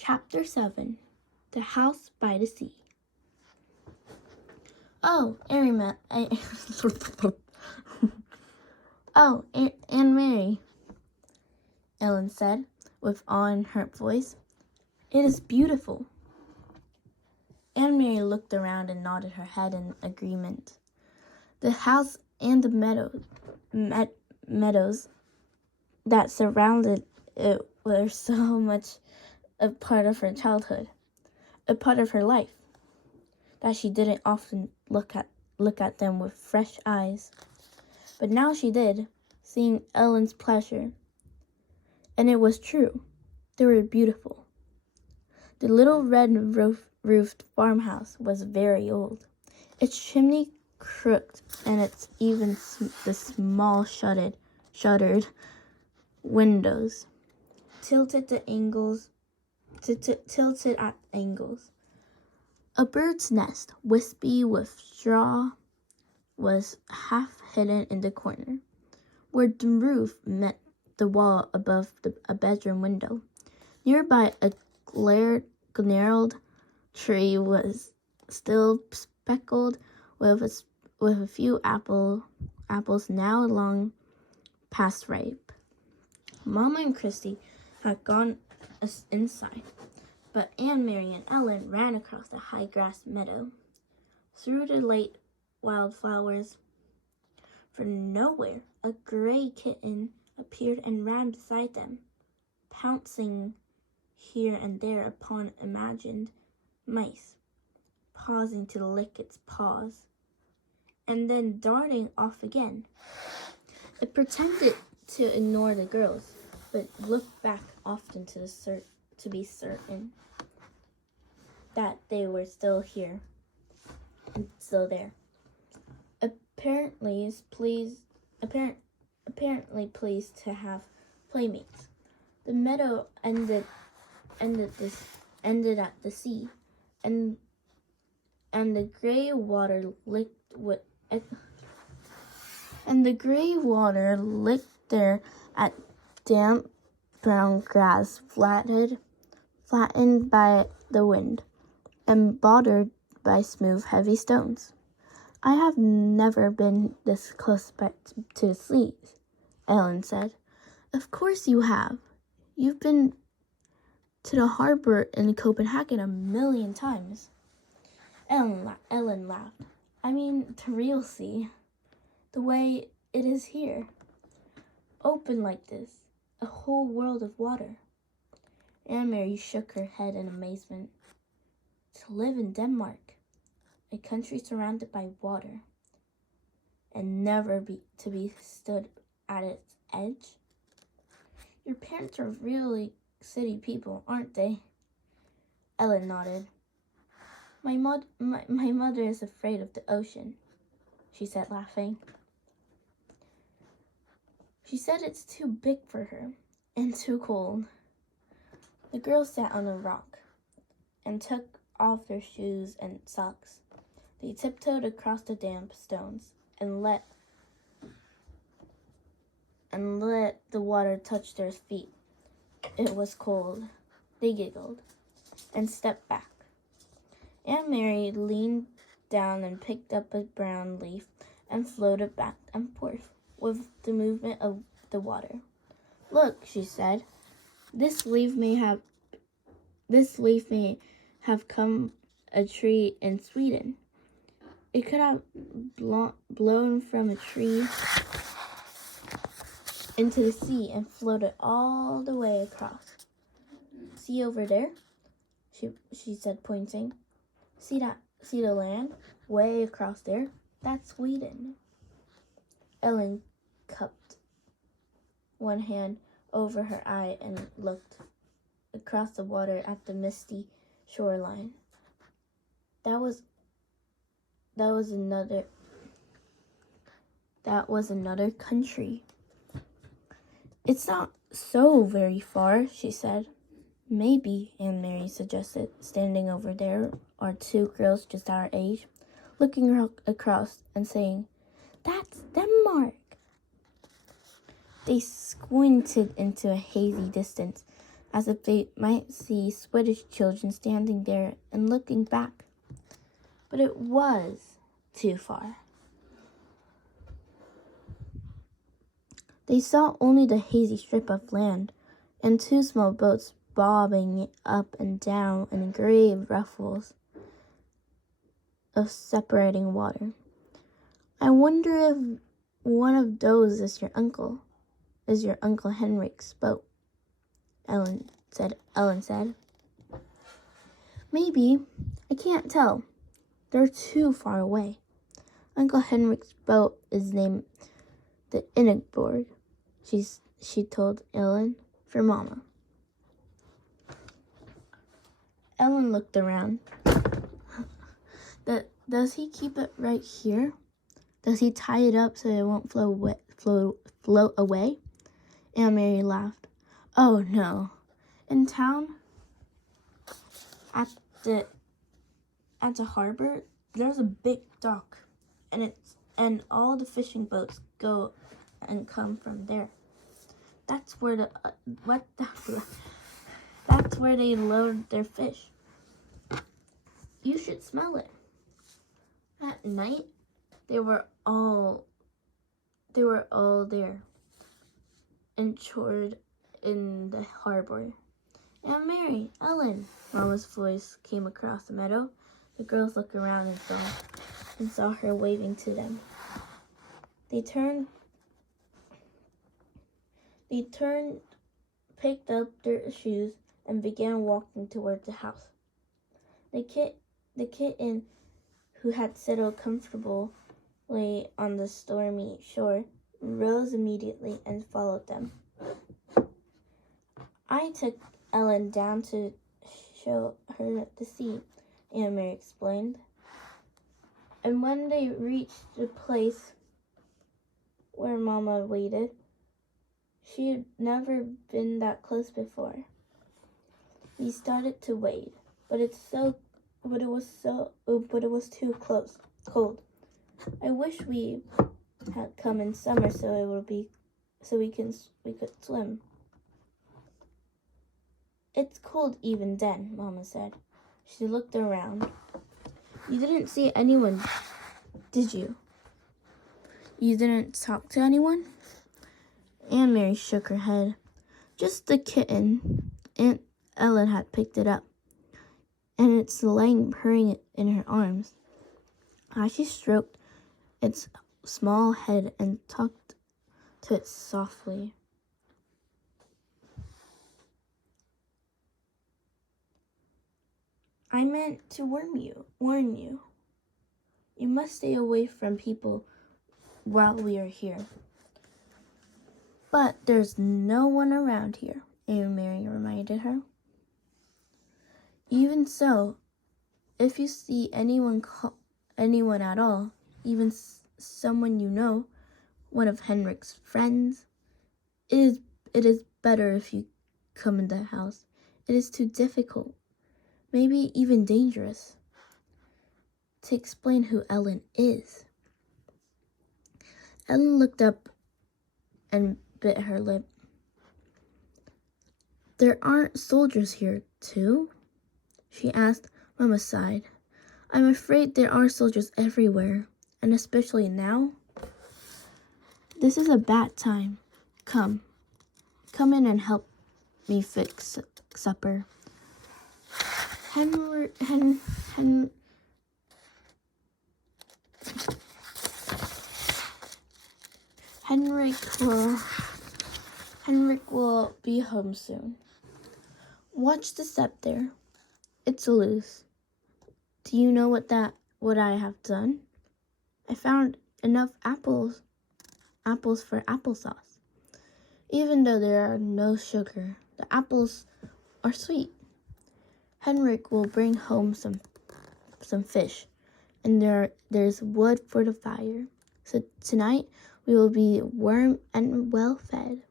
Chapter 7. The House by the Sea. Oh, Aunt Mary, Ellen said with awe in her voice. It is beautiful. Aunt Mary looked around and nodded her head in agreement. The house and the meadows that surrounded it were so much a part of her childhood, a part of her life, that she didn't often look at them with fresh eyes. But now she did, seeing Ellen's pleasure. And it was true. They were beautiful. The little red-roofed farmhouse was very old. Its chimney crooked, and its even the small shuttered windows tilted at angles. A bird's nest, wispy with straw, was half hidden in the corner, where the roof met the wall above a bedroom window. Nearby, a gnarled tree was still speckled with a few apples now long past ripe. Mama and Christy had gone inside, but Aunt Mary and Ellen ran across the high grass meadow, through the late wildflowers. From nowhere, a gray kitten appeared and ran beside them, pouncing here and there upon imagined mice, pausing to lick its paws, and then darting off again. It pretended to ignore the girls, but looked back often to be certain that they were still here and still there. Apparently pleased to have playmates. The meadow ended at the sea, and the gray water licked there at damp brown grass flattened by the wind and bordered by smooth heavy stones. I have never been this close to the sea, Ellen said. Of course you have. You've been to the harbor in Copenhagen 1,000,000 times. Ellen laughed. I mean the real sea, the way it is here, open like this, a whole world of water. Aunt Mary shook her head in amazement. To live in Denmark, a country surrounded by water, and never to be stood at its edge? Your parents are really city people, aren't they? Ellen nodded. My mother is afraid of the ocean, she said, laughing. She said it's too big for her and too cold. The girls sat on a rock and took off their shoes and socks. They tiptoed across the damp stones and let the water touch their feet. It was cold. They giggled and stepped back. Aunt Mary leaned down and picked up a brown leaf and floated back and forth with the movement of the water. Look, she said, this leaf may have come a tree in Sweden. It could have blown from a tree into the sea and floated all the way across. See over there? She said, pointing. See the land way across there? That's Sweden. Ellen cupped one hand over her eye and looked across the water at the misty shoreline. That was another country. It's not so very far, she said. Maybe, Aunt Mary suggested. Standing over there are two girls just our age, looking across and saying, That's Denmark. They squinted into a hazy distance as if they might see Swedish children standing there and looking back. But it was too far. They saw only the hazy strip of land and two small boats bobbing up and down in gray ruffles of separating water. I wonder if one of those is your Uncle Henrik's boat, Ellen said. Maybe. I can't tell. They're too far away. Uncle Henrik's boat is named the Ingeborg, she told Ellen, for Mama. Ellen looked around. Does he keep it right here? Does he tie it up so it won't float away? Aunt Mary laughed. Oh, no. In town, at the harbor, there's a big dock, and all the fishing boats go and come from there. That's where that's where they load their fish. You should smell it. At night, they were all there, enchored in the harbor. Aunt Mary, Ellen, Mama's voice came across the meadow. The girls looked around and saw her waving to them. They turned, picked up their shoes, and began walking toward the house. The kitten, who had settled comfortably on the stormy shore, rose immediately and followed them. I took Ellen down to show her the sea, Aunt Mary explained. And when they reached the place where Mama waited, she had never been that close before. We started to wade, but it was too cold. I wish we had come in summer so we could swim. It's cold even then, Mama said. She looked around. You didn't see anyone, did you? You didn't talk to anyone? Aunt Mary shook her head. Just the kitten. Aunt Ellen had picked it up, and it's lying purring in her arms. She stroked its small head and talked to it softly. I meant to warn you. You must stay away from people while we are here. But there's no one around here, Aunt Mary reminded her. Even so, if you see anyone at all, even someone you know, one of Henrik's friends, it is better if you come in the house. It is too difficult, maybe even dangerous, to explain who Ellen is. Ellen looked up and bit her lip. There aren't soldiers here, too? She asked. Mama sighed. I'm afraid there are soldiers everywhere, and especially now. This is a bad time. Come in and help me fix supper. Henrik will be home soon. Watch the step there. It's loose. Do you know what I have done? I found enough apples for applesauce. Even though there are no sugar, the apples are sweet. Henrik will bring home some fish, and there's wood for the fire. So tonight we will be warm and well fed.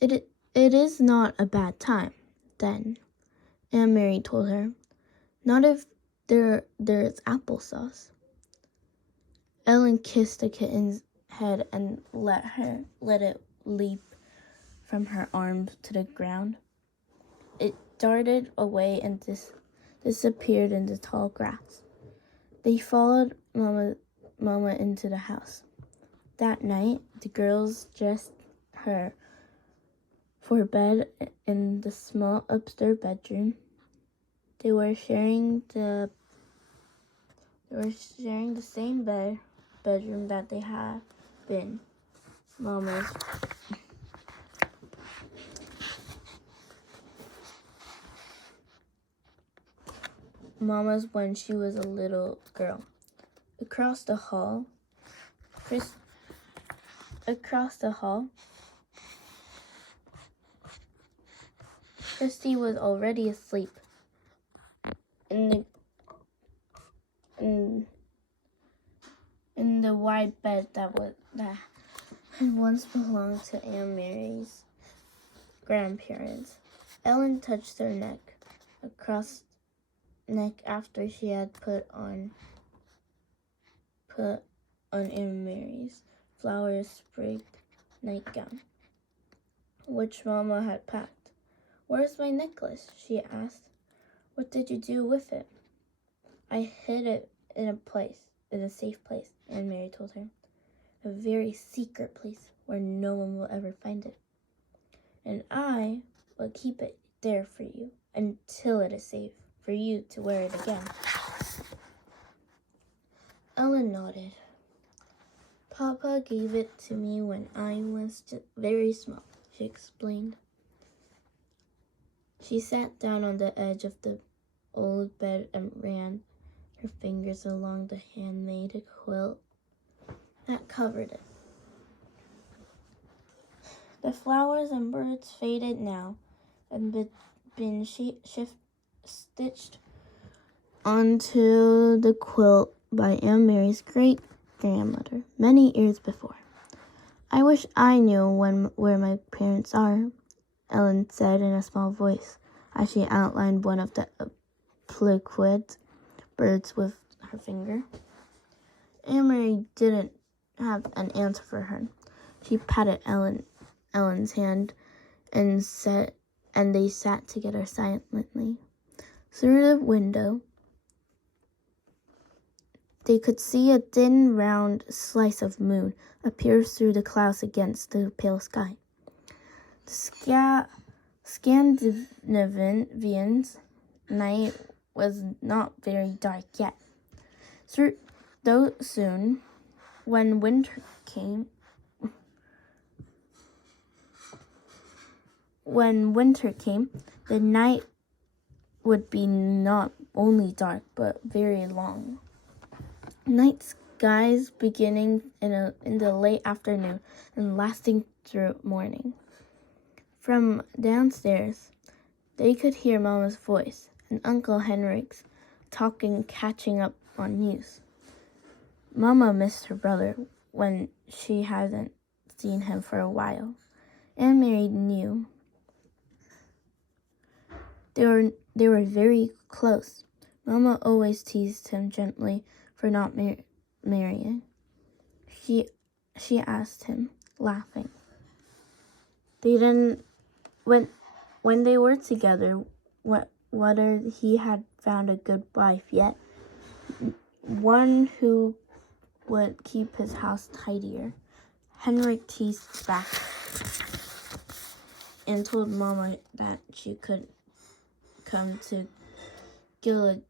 It is not a bad time, then, Aunt Mary told her. Not if there is applesauce. Ellen kissed the kitten's head and let it leap from her arms to the ground. It darted away and disappeared in the tall grass. They followed Mama into the house. That night, the girls dressed her for bed in the small upstairs bedroom. They were sharing the same bedroom that they had been Mama's. When she was a little girl. Across the hall, Christy was already asleep in the wide bed that had once belonged to Aunt Mary's grandparents. Ellen touched her neck after she had put on Aunt Mary's flower-sprigged nightgown, which Mama had packed. "Where's my necklace?" she asked. "What did you do with it?" "I hid it in a safe place," Aunt Mary told her. "A very secret place where no one will ever find it. And I will keep it there for you until it is safe for you to wear it again." Ellen nodded. "Papa gave it to me when I was very small," she explained. She sat down on the edge of the old bed and ran her fingers along the handmade quilt that covered it. The flowers and birds faded now and been stitched onto the quilt by Aunt Mary's great-grandmother many years before. "I wish I knew where my parents are," Ellen said in a small voice as she outlined one of the pliquid birds with her finger. Aunt Mary didn't have an answer for her. She patted Ellen's hand and they sat together silently. Through the window, they could see a thin, round slice of moon appear through the clouds against the pale sky. The Scandinavian night was not very dark yet. Though soon, when winter came, the night would be not only dark but very long. Night skies beginning in the late afternoon and lasting through morning. From downstairs, they could hear Mama's voice and Uncle Henrik's talking, catching up on news. Mama missed her brother when she hadn't seen him for a while. Aunt Mary knew. They were very close. Mama always teased him gently for not marrying. She asked him, laughing. When they were together, whether he had found a good wife yet, one who would keep his house tidier. Henrik teased back and told Mama that she could come to Gillage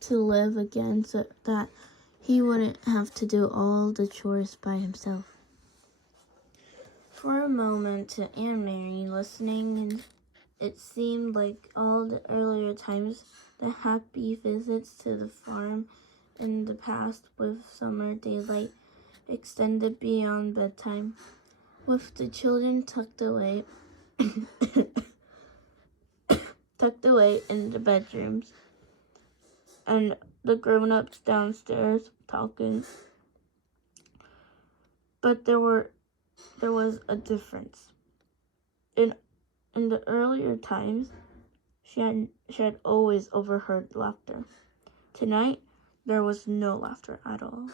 to live again so that he wouldn't have to do all the chores by himself. For a moment to Aunt Mary, listening, and it seemed like all the earlier times, the happy visits to the farm in the past with summer daylight extended beyond bedtime, with the children tucked away in the bedrooms, and the grown-ups downstairs talking. But there was a difference. In the earlier times, she had always overheard laughter. Tonight, There was no laughter at all.